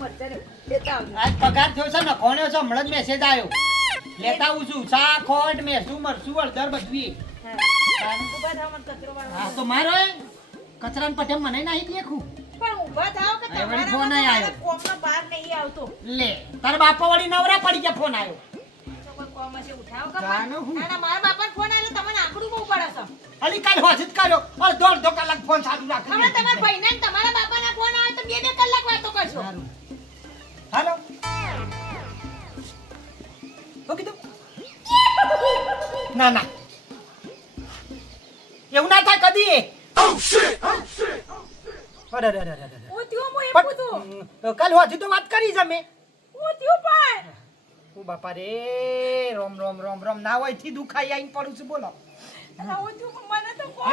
આજ પગાર થયો છે ને કોને છે હમણાં જ મેસેજ આવ્યો લેતા આવું છું. શા ખોટ મેસું મરસું હળદર બધું હા. ઊભા થાવ મને કચરો વાળવા હા તો મારો કચરાન પટેલ મને નાહી દેખું પણ ઊભા થાવ કે તમારા ફોનમાં નહીં બહાર નહીં આવતો. લે તારા બાપા વળી નવરા પડી ગયા ફોન આવ્યો કોમ હશે ઉઠાવો કે હું. ના ના મારા બાપાને ફોન આવ્યો તમને આંકડું બહુ પડે છે. અલી કાલ હોજ કર્યો. પણ દોઢ દો કલાક ફોન ચાલુ રાખી. હવે તમારા ભાઈને તમારા બાપાના ફોન આવે તો બે બે કલાક વાતો કરશો. હાલો. શું કીધું? ના ના. એવું ના થાય કદી. અરે, અરે, અરે, અરે, કાલ હોજી તો વાત કરી છે મેં હું થયું પણ? ઓ બાપા રે રોમ રોમ રોમ રોમ. ના હોયથી દુખાઈ આઈને પડું છું બોલો.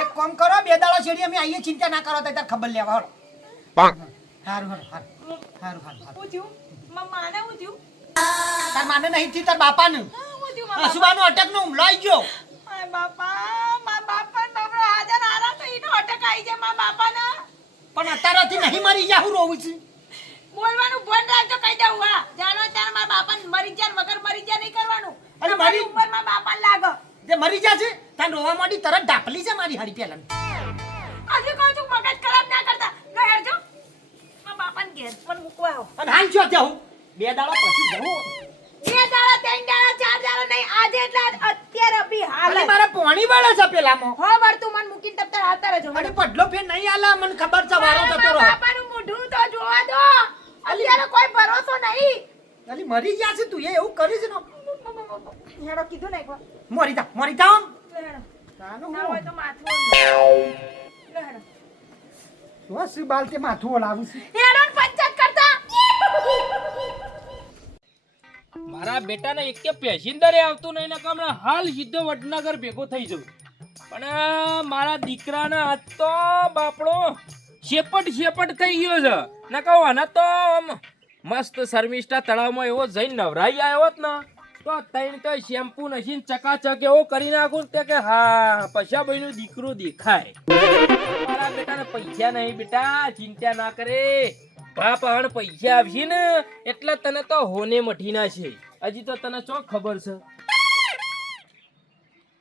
એક કામ કરો બે દાડા છેડી અમે આઈએ ચિંતા ના કરો તો ખબર લેવા હાલો. સારું હારું હારું સારું હું થયું? મારા માને હું થયું? તાર માને નહીં થી તાર બાપાનું. મારા અસુબાનો અટક નો હુમલો આવી ગયો. બાપા. બાપા મારા બાપા ને હાજર તો ઈનો અટક આવી જાય મારા બાપાના. પણ અત્યારેથી નહીં મરી ગયા હું રોવું છું. બોલવાનું બંધ રાખજો કહી દઉં હા. જાણો ત્યારે મારા બાપા મરી ગયા ને વગર મરી ગયા નહીં કરવાનું. અરે મારી- ઉપર મારા બાપાને લાગે. જે મરી જાય છે ત્યાં રોવા માંડી તરત ઢાપલી છે મારી હાડી પેલા હજી કહું છું મગજ ખરાબ ના કરતા. લો હેરજો મારા બાપાને ઘેર પણ મૂકવા આવો. અને હાલ છો ત્યાં હું. બે દાડા પછી જવું. બે દાડા ત્રણ દાડા ચાર દાડા નહીં આજે એટલે અત્યારે અભી હાલ મારા પોણી વાળા છે પેલામાં. હો વળતું મન મૂકીને તબ તાર આવતા રહેજો અને પડલો ફેર નહીં આલા મને ખબર છે વારો જતો રહો. બાપાનું મોઢું તો જોવા દો. અત્યારે કોઈ ભરોસો નહીં. અલી મરી ગયા છે તું એ એવું કરીશ ને. હેડો કીધું ને એકવાર. મરી જા મરી જા તાનું હોય તો માથું હેડો. શું શું માથું ઓલાવું છું? હેડો મારા બેટાને એક કે પેસેન્જરે આવતું નહીં ને હમણાં હાલ સીધો વડનગર ભેગો થઈ જવું પણ મારા દીકરાના હાથ તો બાપડો શેપટ શેપટ થઈ ગયો છે. ને કહો આને તો મસ્ત શર્મિષ્ઠા તળાવમાં એવો જઈને નવરાઈ આવ્યો જ ને, તો તૈણ કઈ શેમ્પુ નસીને ચકાચક એવો કરી નાખું તે કે, હા પૈસા ભાઈનું દીકરું દેખાય. મારા બેટાને પૈસા નહીં બેટા, ચિંતા ના કરે. બાપ હણ પૈસા આવશે ને, એટલે તને તો હોને મઠીના છે. હજી તો તને ચો ખબર છે.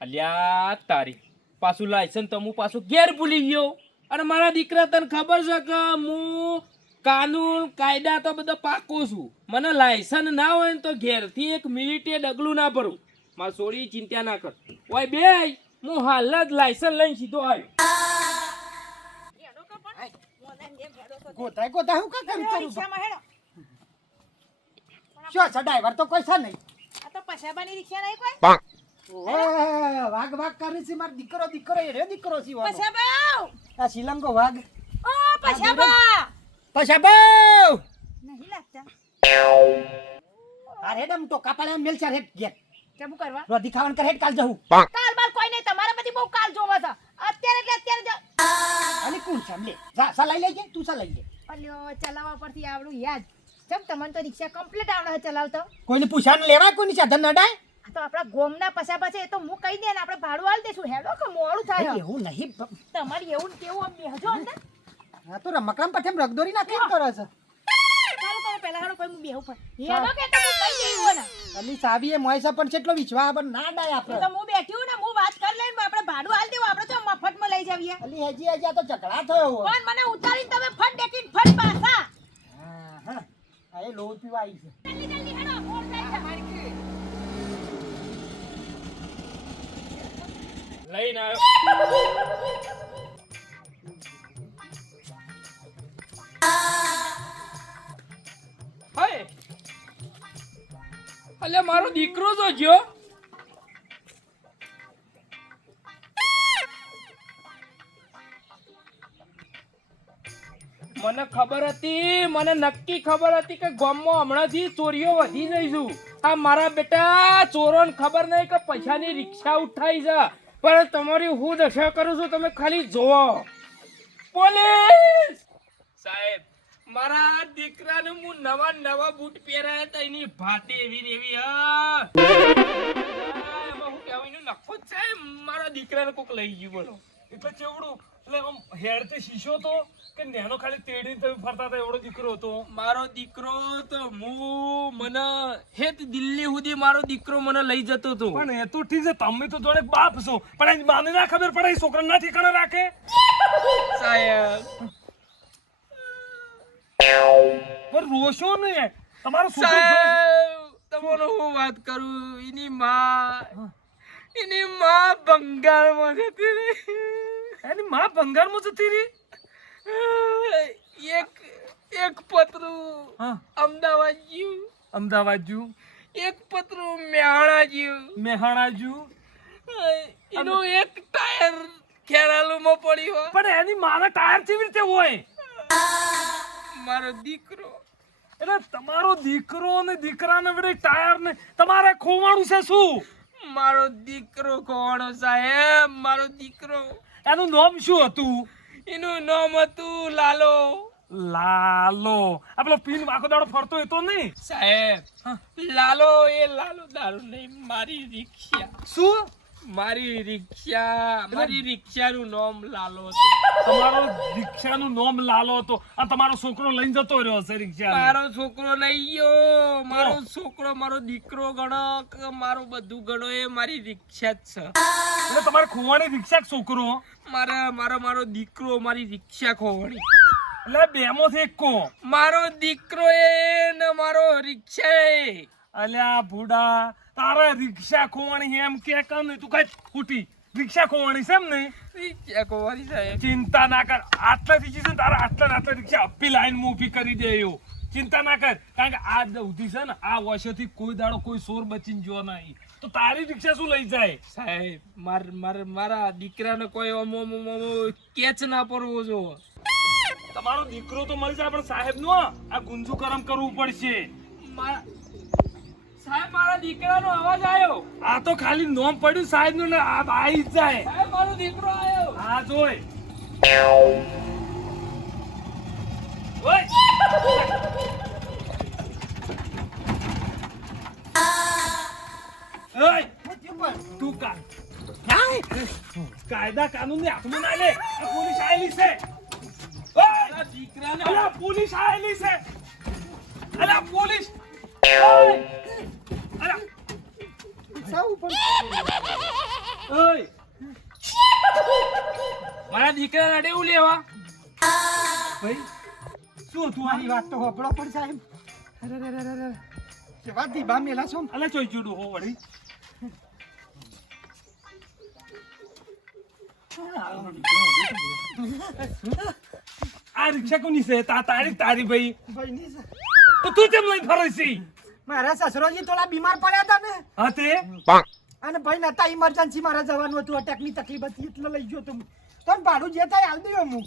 અલ્યા તારી પાછું લાયસન્સ તો હું પાછું ઘેર ભૂલી ગયો. અને મારા દીકરા તને ખબર છે કે હું કાનૂન કાયદા તો બધો પાકો છું. મને લાયસન્સ ના હોય ને તો ઘેરથી એક મિનિટે ડગલું ના ભરું. માર સોળી ચિંતા ના કર. ઓય બે હું હાલ જ લાયસન્સ લઈને સીધો આવ્યો. હેડો કે પણ. મોને જેમ હેડો તો ગોતાય ગોતાય હું કા કરું હેડો તારું રિક્ષામાં હેડો શું છે ડ્રાઈવર તો કોઈ છે નહીં. આ તો પછાબાની રિક્ષા નહીં કોઈ? ઓય, વાઘ વાઘ કરે છે મારો દીકરો દીકરો એ રે દીકરો છે વાળો. પછાબાવ! આ શ્રીલંકો વાઘ. ઓ પછાબા! પછા બહુ નહીં લાગતા. આ રેડ આમ તો કાપાળે મેલ છે હેડ ગેટ કેમ કરવા? રો ખાવાનું કર કાલ જવું. કાલ બાલ કોઈ નહીં તમારા બધી બહુ કાલ જોવા છે. અત્યારે એટલે અત્યારે જ અને કોણ છે? લે જા સા લઈ લેજે તું સા લઈ લે. અલ્યો ચલાવવા પરથી આવડું યાદ. ચમ તમને તો રિક્ષા કમ્પ્લીટ આવડે છે ચલાવતો કોઈને પૂછાને લેવાય કોઈની સાધન નડાય? આ તો આપણા ગોમના પછા છે એ તો હું કહી દે ને આપણે ભાડું આલ દેશું. હેડો કે મોડું થાય. એવું નહીં તમારે એવું ને કેવું આમ બેહજો અંદર. હા તો રમકડામ પછી એમ રગદોરી નાખી કરે છે. ચાલો તમે પહેલા હેડો કોઈ હું બેહું પણ. હેડો કે તો હું દેવું ને. અલી સાબી એ મોય પણ કેટલો વિશ્વાસ પણ ના ડાય એ તો આપણે. હું બેઠી ને હું વાત કરી લઈને આપણે ભાડું આલી દેવું આપણે તો મફતમાં લઈ જાવીએ. અલી હજી હજી આ તો ઝઘડા થયો. પણ મને ઉતારીને તમે ફટ ડેકીને ફટ પાછા. આ લો લોહી પીવા આવી છે. જલ્દી જલ્દી હેડો મોર થાય છે લઈને આવ્યો હાય અલે મારો દીકરો તો જો મને ખબર હતી, મને નક્કી ખબર હતી કે ગામમાં હમણાંથી ચોરીઓ વધી જઈશું. આ મારા બેટા, ચોરોને ખબર નહીં કે પૈસાની રિક્ષા ઉઠાઈ છે. પણ તમારી હું દશા કરું છું, તમે ખાલી જોવો. પોલીસ! સાહેબ, મારા દીકરાને હું નવા નવા બૂટ પહેરાયા હતા, એની ભાતી એવી ને એવી, હા. કહેવાયનું નખો જ મારા દીકરાને કોક લઈ ગયું બોલો. એટલે ચેવડું એટલે આમ હેડ તે શીશો તો કે નેનો ખાલી તેડીને તમે ફરતા હતા એવડો દીકરો હતો? મારો દીકરો તો હું મને હેત દિલ્હી સુધી મારો દીકરો મને લઈ જતો હતો. પણ એ તો ઠીક છે તમે તો જોડે બાપ છો. પણ એની માને ના ખબર પડે એ છોકરા ના ઠેકાણે રાખે? સાહેબ. પણ રોશો ને તમારો સાહેબ તમારો હું વાત કરું? એની માં એની માં બંગાળમાં જતી રહી. એની માં ભંગારમાં જતી રહી? એક એક પતરું અમદાવાદ જ્યું અમદાવાદ જુ એક પતરું મેહાણા જ્યું મેહાણા જુ એનું એક ટાયર ખેરાલુમાં પડ્યો. પણ એની મારા ટાયર કેવી રીતે હોય? મારો દીકરો. એટલે તમારો દીકરો ને દીકરાને વડે ટાયર ને તમારે ખોવાણું છે શું? મારો દીકરો કોણ સાહેબ મારો દીકરો. એનું નામ શું હતું? એનું નામ હતું લાલો. લાલો. આ પેલો પીન આખો દાડો ફરતો હતો નહીં સાહેબ લાલો એ લાલો દારૂ નહીં મારી રીક્ષા. શું? મારી રિક્ષા મારી રિક્ષાનું નામ લાલો છે તમારો રિક્ષાનું નામ લાલો હતો. આ તમારો છોકરો લઈને જતો રહ્યો હશે રિક્ષા મારો છોકરો નહીં ગયો. મારો છોકરો મારો દીકરો ગણો મારો બધું ગણો એ મારી રિક્ષા જ છે. એટલે તમારે ખોવાની રિક્ષા છોકરો? મારા મારો મારો દીકરો મારી રિક્ષા ખોવાની એટલે બેમાંથી એક કો મારો દીકરો એ ને મારો રિક્ષા એ. અલ્યા ભૂડા તારે રિક્ષા ખોવાણી એમ કે કમ નહીં તું કઈ ખોટી. રિક્ષા ખોવાણી છે એમ નહીં રિક્ષા ખોવાની ચિંતા ના કર. આટલાથી છે તારા આટલા આટલા રિક્ષા અપી લાઈનમાં ઊભી કરી દે એવું ચિંતા ના કર. કારણ કે આ ઉધી છે ને આ વર્ષોથી કોઈ દાડો કોઈ સોર બચીને જો નહીં. તો તારી રિક્ષા શું લઈ જાય? સાહેબ માર માર મારા દીકરાને કોઈ અમો અમો કેચ ના પડવો જો. તમારો દીકરો તો મળી જાય પણ સાહેબ નો આ ગુંજુ કરમ કરવું પડશે. મારા સાહેબ મારા દીકરાનો અવાજ આવ્યો આ તો ખાલી નોમ પડ્યું સાહેબનું ને આ આવી જાય. સાહેબ મારો દીકરો આવ્યો હા જોઈ? તું કાયદા કાનૂન ને હાથમાં ના લે. પોલીસ આયેલી છે. ઓય! દીકરાને પોલીસ આયેલી છે. અલા પોલીસ અલા સાવ પણ ઓય મારા દીકરાને અડેવું લેવા? ભાઈ શું તું મારી વાત તો હોભળો પણ સાહેબ. અરે રે રે રે રે. કેવા દીબા મેલા છો અલે ચોઈ ચૂડું હો વળી. આ રિક્ષા કોની છે તા તારી તારી ભાઈ. તો તું કેમ લઈ ફરે છે? મારા સસરોજી થોડા બીમાર પડ્યા હતા ને. હા અને ભાઈ નતા ઇમરજન્સી મારે જવાનું હતું અટેકની તકલીફ હતી એટલે લઈ ગયો તું તને ભાડું જે થાય હાલ દઉં હું.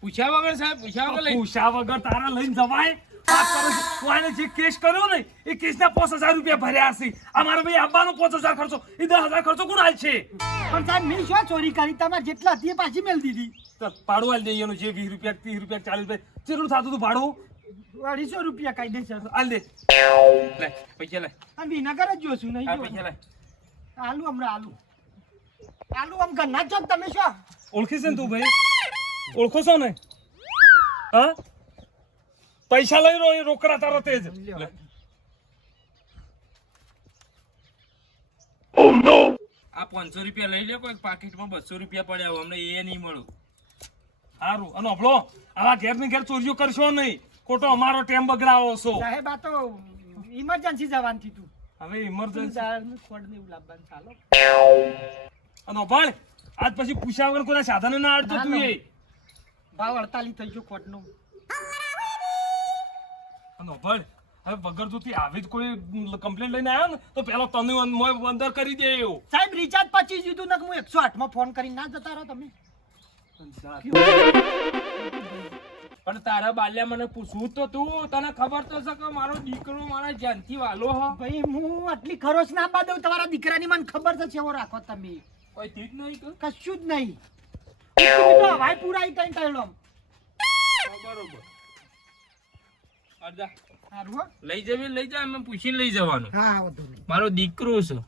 પૂછ્યા વગર સાહેબ પૂછ્યા વગર લઈ. વગર તારા લઈને જવાય. તું જે કેસ કર્યો ને એ કેસના પાંચ હજાર રૂપિયા ભર્યા હશે. આ ભાઈ આવવાનો પાંચ હજાર ખર્ચો. એ દસ હજાર ખર્ચો કોણ હાલ છે પણ સાહેબ મેં શું ચોરી કરી? તમારે જેટલા હતી પાછી મેળ દીધી. તો હાલ દે જે વીસ રૂપિયા ત્રીસ રૂપિયા ચાલીસ રૂપિયા થતું હતું ભાડું. અઢીસો રૂપિયા કાયદેસર હાલ દે. લે પૈસા લે. આ વિનાગર જ જોશું નહીં પૈસા લે. આલુ હમણાં આલુ. આલુ આમ ગન્ના છો તમે શું ઓળખી છે ને તું ભાઈ? ઓળખો છો ને? હા? પૈસા લઈ રહ્યો એ રોકડા તારો તેજ આ પાંચસો રૂપિયા લઈ લે કોઈ પાકીટમાં બસો રૂપિયા પડ્યા હોય અમને એ નહીં મળું. સારું. અને હભળો આવા ઘેર ને ઘેર ચોરીઓ કરશો નહીં. ખોટો અમારો ટેમ બગડાવો છો. સાહેબ આ તો ઇમરજન્સી જવાનું તું. હવે ઇમરજન્સી ખોડ ને લાવવાનું ચાલો. અને ભાઈ આજ પછી પૂછ્યા વગર કોઈ સાધન ના અડતો તું એ. ભાવ અડતાલી થઈ ગયો ખોટનું. અને ભાઈ હવે વગર જોતી આવી જ કોઈ કમ્પ્લેન લઈને આવ્યો ને તો પેલો તને અંદર કરી દે એવું. સાહેબ રિચાર્જ પચીસ દીધું ને હું એકસો આઠમાં ફોન કરીને ના જતા રહો તમે. પણ તારા બાલ્યા મને પૂછવું તો તું. તને ખબર તો છે કે મારો દીકરો મારા જાનથી વાલો હો. ભાઈ હું આટલી ખરોચ ના પા દઉં તમારા દીકરાની મને ખબર તો છે એવો રાખો તમે. કોઈ થી જ નહીં કે. કશું જ નહીં. તો હવાઈ પુરાઈ તઈ તળો બરોબર. અડધા. સારું લઈ જવી લઈ જા અમે પૂછીને લઈ જવાનું. હા મારો દીકરો છે.